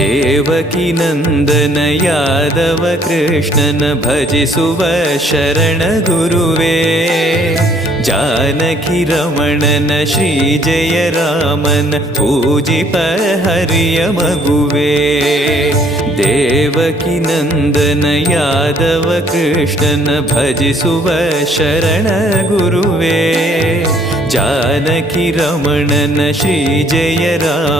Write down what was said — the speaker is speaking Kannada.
ದೇವಕಿ ನಂದನ ಯಾದವ ಕೃಷ್ಣನ ಭಜಿಸುವ ಶರಣ ಗುರುವೇ. ಜಾನಕಿ ರಮಣನ ಶ್ರೀ ಜಯ ರಾಮನ ಪೂಜಿಪ ಹರಿಯ ಮಗುವೇ. ದೇವಕಿ ನಂದನ ಯಾದವ ಕೃಷ್ಣನ ಭಜಿಸುವ ಶರಣ ಗುರುವೇ. ಜಾನಕಿ ರಮಣನ ಶ್ರೀ ಜಯ ರಾಮ